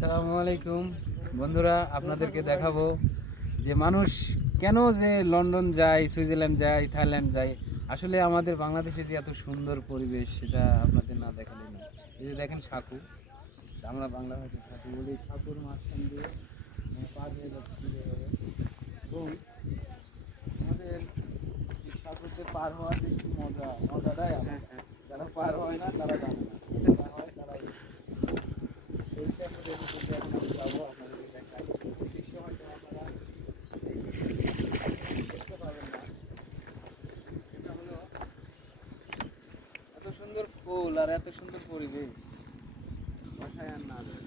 আসসালামু আলাইকুম বন্ধুরা, আপনাদেরকে দেখাবো যে মানুষ কেন যে লন্ডন যায়, সুইজারল্যান্ড যায়, থাইল্যান্ড যায়। আসলে আমাদের বাংলাদেশে যে এত সুন্দর পরিবেশ সেটা আপনাদের না দেখালে না। এই যে দেখেন সাঁকু, আমরা বাংলা ভাষায় সাঁকু বলি। সাঁকুর মাঝখান দিয়ে পা দিয়ে যাচ্ছি যেভাবে। এবং আমাদের এই সাঁকুতে পার হওয়ার যে একটু মজাটাই আলাদা। যারা পার হয় না তারা জানে না, যারা হয় তারা সেইটা আমাদের মধ্যে এখন আমি যাবো আপনাদেরকে দেখাই। এই দৃশ্য হয়তো আপনারা দেখতে পাবেন না। সেটা হলো এত সুন্দর ফুল আর এত সুন্দর পরিবেশ, বাসায় আর না যায়।